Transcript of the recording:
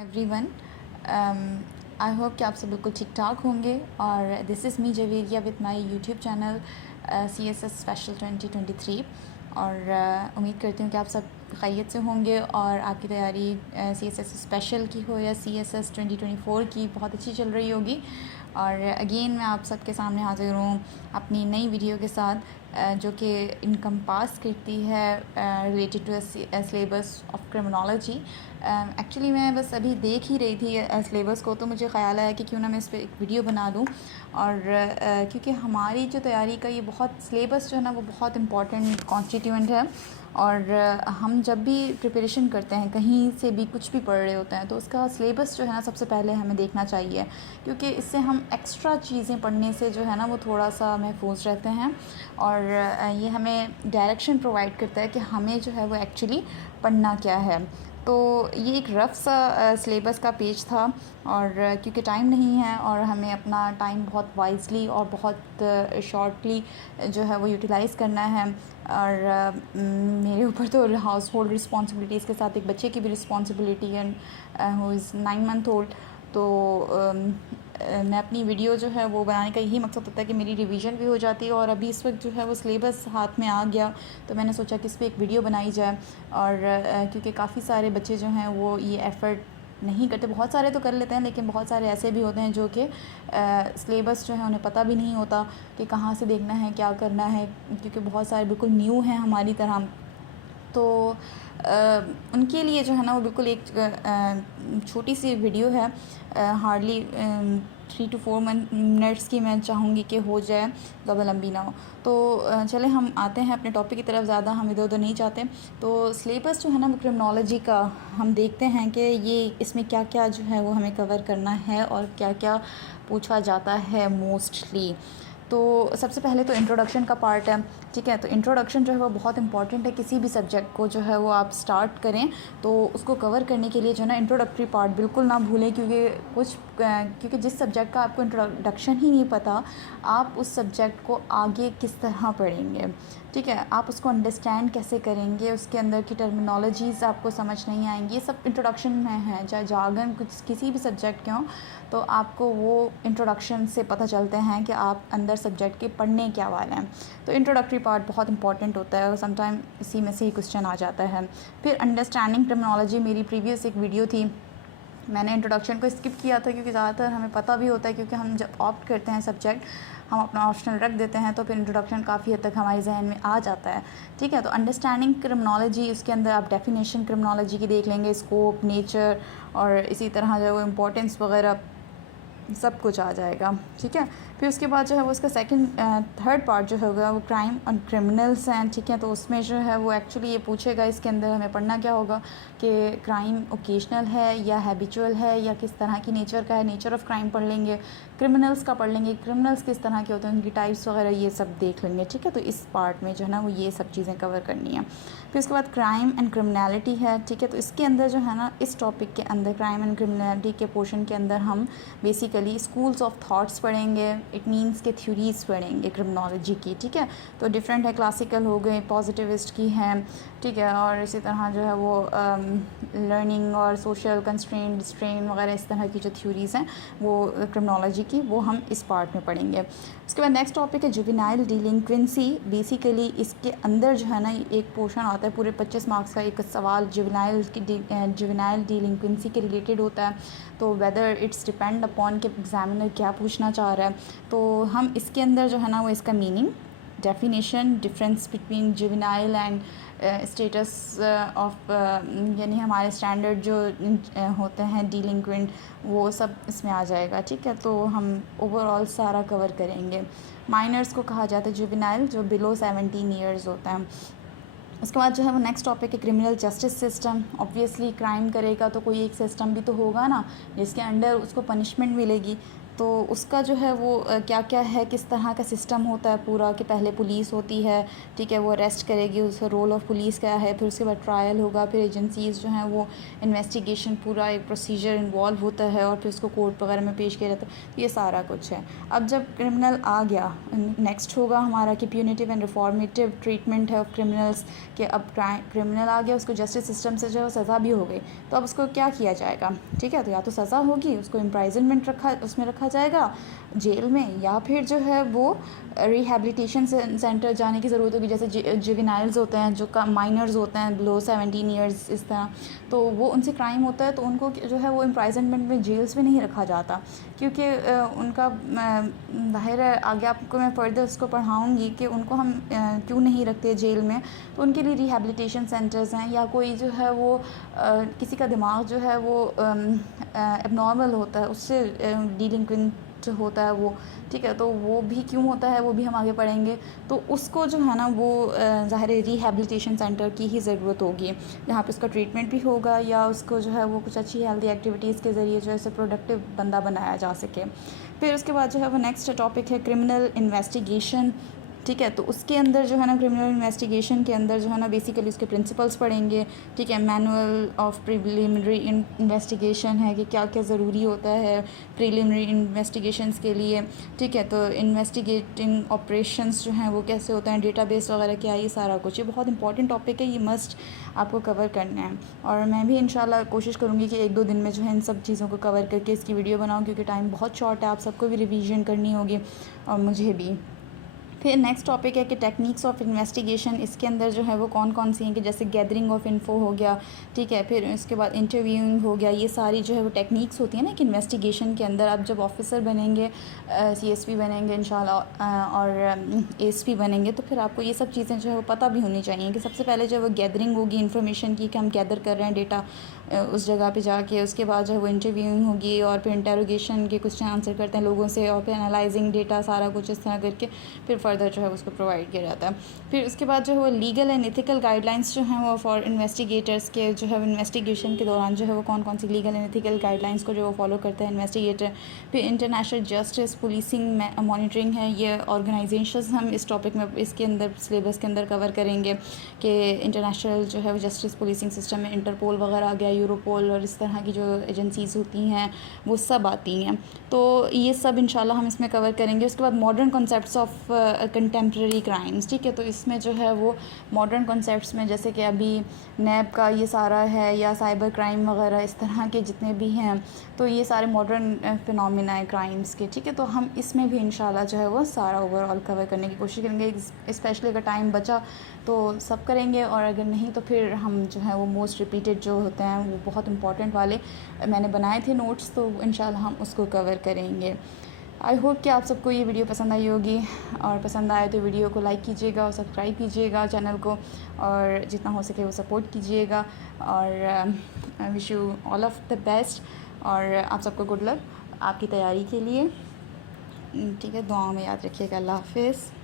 Everyone, I hope कि आप सब बिल्कुल ठीक ठाक होंगे। और this is me Javeria with my YouTube channel CSS special 2023। और उम्मीद करती हूँ कि आप सब खैरियत से होंगे और आपकी तैयारी CSS स्पेशल की हो या CSS 2024 की बहुत अच्छी चल रही होगी। और अगेन मैं आप सबके सामने हाज़िर हूँ अपनी नई वीडियो के साथ जो कि इनकम्पास करती है related to syllabus of criminology. Actually मैं बस अभी देख ही रही थी सिलेबस को, तो मुझे ख़्याल आया कि क्यों ना मैं इस पर एक वीडियो बना दूँ। और क्योंकि हमारी जो तैयारी का ये बहुत सिलेबस जो है ना वो बहुत इम्पॉर्टेंट कॉन्स्टिट्यूएंट है। और हम जब भी प्रिपरेशन करते हैं, कहीं से भी कुछ भी पढ़ रहे होते हैं, तो उसका सिलेबस जो है ना सबसे पहले हमें देखना चाहिए, क्योंकि इससे हम एक्स्ट्रा चीज़ें पढ़ने से जो है ना वो थोड़ा सा महफूज रहते हैं। और ये हमें डायरेक्शन प्रोवाइड करता है कि हमें जो है वो एक्चुअली पढ़ना क्या है। तो ये एक रफ़ सा सिलेबस का पेज था। और क्योंकि टाइम नहीं है और हमें अपना टाइम बहुत वाइजली और बहुत शॉर्टली जो है वो यूटिलाइज़ करना है। और मेरे ऊपर तो हाउस होल्ड रिस्पॉन्सिबिलिटीज़ के साथ एक बच्चे की भी रिस्पॉन्सिबिलिटी है हु इज़ 9 मंथ ओल्ड। तो मैं अपनी वीडियो जो है वो बनाने का यही मकसद होता है कि मेरी रिवीजन भी हो जाती है। और अभी इस वक्त जो है वो सिलेबस हाथ में आ गया, तो मैंने सोचा कि इस पर एक वीडियो बनाई जाए। और क्योंकि काफ़ी सारे बच्चे जो हैं वो ये एफ़र्ट नहीं करते, बहुत सारे तो कर लेते हैं, लेकिन बहुत सारे ऐसे भी होते हैं जो कि सिलेबस जो है उन्हें पता भी नहीं होता कि कहाँ से देखना है, क्या करना है, क्योंकि बहुत सारे बिल्कुल न्यू हैं हमारी तरह। तो उनके लिए जो है ना वो बिल्कुल एक छोटी सी वीडियो है, हार्डली 3 to 4 मिनट्स की मैं चाहूँगी कि हो जाए, ज़्यादा लंबी ना हो। तो चले हम आते हैं अपने टॉपिक की तरफ, ज़्यादा हम इधर उधर नहीं चाहते। तो सिलेबस जो है ना वो क्रिमिनोलॉजी का हम देखते हैं कि ये इसमें क्या क्या जो है वो हमें कवर करना है और क्या क्या पूछा जाता है मोस्टली। तो सबसे पहले तो इंट्रोडक्शन का पार्ट है, ठीक है। तो इंट्रोडक्शन जो है वो बहुत इंपॉर्टेंट है, किसी भी सब्जेक्ट को जो है वो आप स्टार्ट करें तो उसको कवर करने के लिए जो है ना इंट्रोडक्टरी पार्ट बिल्कुल ना भूलें। क्योंकि जिस सब्जेक्ट का आपको इंट्रोडक्शन ही नहीं पता, आप उस सब्जेक्ट को आगे किस तरह पढ़ेंगे, ठीक है, आप उसको अंडरस्टैंड कैसे करेंगे, उसके अंदर की टर्मिनोलॉजीज़ आपको समझ नहीं आएंगी। ये सब इंट्रोडक्शन में है, चाहे जार्गन कुछ किसी भी सब्जेक्ट के हों, तो आपको वो इंट्रोडक्शन से पता चलते हैं कि आप अंदर सब्जेक्ट के पढ़ने क्या वाले हैं। तो इंट्रोडक्टरी पार्ट बहुत इंपॉर्टेंट होता है और समटाइम इसी में से ही क्वेश्चन आ जाता है। फिर अंडरस्टैंडिंग टर्मिनोलॉजी, मेरी प्रीवियस एक वीडियो थी, मैंने इंट्रोडक्शन को स्किप किया था क्योंकि ज़्यादातर हमें पता भी होता है, क्योंकि हम जब ऑप्ट करते हैं सब्जेक्ट, हम अपना ऑप्शनल रख देते हैं, तो फिर इंट्रोडक्शन काफ़ी हद तक हमारे जहन में आ जाता है, ठीक है। तो अंडरस्टैंडिंग क्रिमिनोलॉजी, उसके अंदर आप डेफिनेशन क्रिमिनोलॉजी की देख लेंगे, स्कोप, नेचर और इसी तरह जो है वो इम्पोर्टेंस वगैरह सब कुछ आ जाएगा, ठीक है। फिर उसके बाद जो है वो उसका थर्ड पार्ट जो होगा वो क्राइम और क्रिमिनल्स हैं, ठीक है। तो उसमें जो है वो एक्चुअली ये पूछेगा, इसके अंदर हमें पढ़ना क्या होगा कि क्राइम ओकेजनल है या हैबिचुअल है या किस तरह की नेचर का है, नेचर ऑफ़ क्राइम पढ़ लेंगे, क्रिमिनल्स का पढ़ लेंगे, क्रिमिनल्स किस तरह के होते हैं, उनकी टाइप्स वगैरह ये सब देख लेंगे, ठीक है। तो इस पार्ट में जो है ना वो ये सब चीज़ें कवर करनी है। फिर उसके बाद क्राइम एंड क्रिमिनलिटी है, ठीक है। तो इसके अंदर जो है ना इस टॉपिक के अंदर क्राइम एंड क्रिमिनलिटी के पोर्शन के अंदर हम बेसिकली स्कूल्स ऑफ थॉट्स पढ़ेंगे, इट मीन्स के थ्योरीज़ पढ़ेंगे क्रिमिनोलॉजी की, ठीक है। तो डिफरेंट है, क्लासिकल हो गए, पॉजिटिविस्ट की हैं, ठीक है। और इसी तरह जो है वो लर्निंग और सोशल कंस्ट्रेन डिस्ट्रेन वगैरह इस तरह की जो थ्योरीज़ हैं वो क्रिमिनोलॉजी की, वो हम इस पार्ट में पढ़ेंगे। उसके बाद नेक्स्ट टॉपिक है जुवेनाइल डिलिंक्वेंसी। बेसिकली इसके अंदर जो है ना एक पोर्शन आता है, पूरे 25 मार्क्स का एक सवाल जुवेनाइल डिलिंक्वेंसी के रिलेटेड होता है। तो वेदर इट्स डिपेंड अपॉन कि एग्जामिनर क्या पूछना चाह रहा है। तो हम इसके अंदर जो है ना वो इसका meaning, definition, difference between juvenile and status of, यानी हमारे स्टैंडर्ड जो होते हैं डिलिंक्वेंट, वो सब इसमें आ जाएगा, ठीक है। तो हम ओवरऑल सारा कवर करेंगे। माइनर्स को कहा जाता है जुवेनाइल, जो बिलो 17 ईयर्स होता है। उसके बाद जो है वो नेक्स्ट टॉपिक है criminal justice system. Obviously crime करेगा तो कोई एक सिस्टम भी तो होगा ना जिसके अंडर उसको पनिशमेंट मिलेगी, तो उसका जो है वो क्या क्या है, किस तरह का सिस्टम होता है पूरा, कि पहले पुलिस होती है, ठीक है, वो अरेस्ट करेगी, उसका रोल ऑफ पुलिस क्या है, फिर उसके बाद ट्रायल होगा, फिर एजेंसीज़ जो हैं वो इन्वेस्टिगेशन, पूरा एक प्रोसीजर इन्वॉल्व होता है और फिर उसको कोर्ट वगैरह में पेश किया जाता है। तो ये सारा कुछ है। अब जब क्रिमिनल आ गया, नेक्स्ट होगा हमारा कि प्यूनिटिव एंड रिफॉर्मेटिव ट्रीटमेंट है ऑफ क्रिमिनल्स, कि अब क्रिमिनल आ गया, उसको जस्टिस सिस्टम से जो सज़ा भी हो गई, तो अब उसको क्या किया जाएगा, ठीक है। तो या तो सज़ा होगी, उसको इम्प्राइजनमेंट उसमें रखा जाएगा जेल में, या फिर जो है वो रिहेबिलिटेशन सेंटर जाने की ज़रूरत होगी, जैसे जुवेनाइल्स होते हैं, जो माइनर्स होते हैं बिलो 17 ईयर्स, इस तरह, तो वो उनसे क्राइम होता है तो उनको जो है वो इम्प्राइजनमेंट में जेल्स में नहीं रखा जाता, क्योंकि उनका ज़ाहिर है, आगे आपको मैं फ़र्दर उसको पढ़ाऊँगी कि उनको हम क्यों नहीं रखते जेल में। तो उनके लिए रिहेबिलिटेशन सेंटर्स हैं, या कोई जो है वो किसी का दिमाग जो है वो एबनॉर्मल होता है, उससे डिलिंक्वेंट होता है वो, ठीक है, तो वो भी क्यों होता है वो भी हम आगे पढ़ेंगे। तो उसको जो है ना वो ज़ाहिर है रिहेबिलिटेशन सेंटर की ही ज़रूरत होगी, जहाँ पे उसका ट्रीटमेंट भी होगा, या उसको जो है वो कुछ अच्छी हेल्दी एक्टिविटीज़ के ज़रिए जो है प्रोडक्टिव बंदा बनाया जा सके। फिर उसके बाद जो है वो नेक्स्ट टॉपिक है क्रिमिनल इन्वेस्टिगेशन, ठीक है। तो उसके अंदर जो है ना क्रिमिनल इन्वेस्टिगेशन के अंदर जो है ना बेसिकली उसके प्रिंसिपल्स पढ़ेंगे, ठीक है। मैनुअल ऑफ प्रिलिमिनरी इन्वेस्टिगेशन है कि क्या क्या ज़रूरी होता है प्रिलिमिनरी इन्वेस्टिगेशंस के लिए, ठीक है। तो इन्वेस्टिगेटिंग ऑपरेशंस जो हैं वो कैसे होते हैं, डेटाबेस वगैरह क्या है, ये सारा कुछ, ये बहुत इंपॉर्टेंट टॉपिक है, ये मस्ट आपको कवर करना है। और मैं भी इंशाल्लाह कोशिश करूँगी कि 1-2 दिन में जो है इन सब चीज़ों को कवर करके इसकी वीडियो बनाऊँ, क्योंकि टाइम बहुत शॉर्ट है, आप सबको भी रिवीजन करनी होगी और मुझे भी। फिर नेक्स्ट टॉपिक है कि टेक्निक्स ऑफ इन्वेस्टिगेशन, इसके अंदर जो है वो कौन कौन सी हैं, कि जैसे गैदरिंग ऑफ इन्फो हो गया, ठीक है, फिर इसके बाद इंटरव्यूइंग हो गया, ये सारी जो है वो टेक्निक्स होती हैं ना कि इन्वेस्टिगेशन के अंदर आप जब ऑफिसर बनेंगे, सीएसपी बनेंगे इंशाल्लाह, और एएसपी बनेंगे, तो फिर आपको ये सब चीज़ें जो है वो पता भी होनी चाहिए कि सबसे पहले जो है वो गैदरिंग होगी इन्फॉर्मेशन की, कि हम गैदर कर रहे हैं डेटा उस जगह पे जाके, उसके बाद जो है वो इंटरव्यूइंग होगी, और फिर इंटेरोगेशन के क्वेश्चन आंसर करते हैं लोगों से, और फिर एनालाइजिंग डेटा, सारा कुछ इस तरह करके फिर फर्दर जो है उसको प्रोवाइड किया जाता है। फिर उसके बाद जो है वो लीगल एंड एथिकल गाइडलाइंस जो हैं वो फॉर इन्वेस्टिगेटर्स के जो है इन्वेस्टिगेशन के दौरान जो है वो कौन कौन सी लीगल एंड एथिकल गाइडलाइंस को जो वो फॉलो करते हैं इन्वेस्टिगेटर। फिर इंटरनेशनल जस्टिस पुलिसिंग मॉनिटरिंग है, ये ऑर्गेनाइजेशंस हम इस टॉपिक में इसके अंदर सिलेबस के अंदर कवर करेंगे कि इंटरनेशनल जो है वो जस्टिस पुलिसिंग सिस्टम में इंटरपोल वगैरह आ गया, यूरोपोल, और इस तरह की जो एजेंसीज़ होती हैं वो सब आती हैं, तो ये सब इंशाल्लाह हम इसमें कवर करेंगे। उसके बाद modern concepts of contemporary crimes, ठीक है, तो इसमें जो है वो मॉडर्न कॉन्सेप्ट्स में जैसे कि अभी नैब का ये सारा है, या साइबर क्राइम वगैरह, इस तरह के जितने भी हैं, तो ये सारे मॉडर्न फिनोमिना है क्राइम्स के, ठीक है। तो हम इसमें भी इंशाल्लाह जो है वो सारा ओवरऑल कवर करने की कोशिश करेंगे, स्पेशली अगर टाइम बचा तो सब करेंगे, और अगर नहीं तो फिर हम जो है वो मोस्ट रिपीटेड जो होते हैं वो बहुत इंपॉर्टेंट वाले मैंने बनाए थे नोट्स, तो इंशाल्लाह हम उसको कवर करेंगे। आई होप कि आप सबको ये वीडियो पसंद आई होगी, और पसंद आए तो वीडियो को लाइक कीजिएगा और सब्सक्राइब कीजिएगा चैनल को, और जितना हो सके वो सपोर्ट कीजिएगा, और I wish you all of the best, और आप सबको गुड लक आपकी तैयारी के लिए, ठीक है। दुआओं में याद रखिएगा। अल्लाह हाफ़िज़।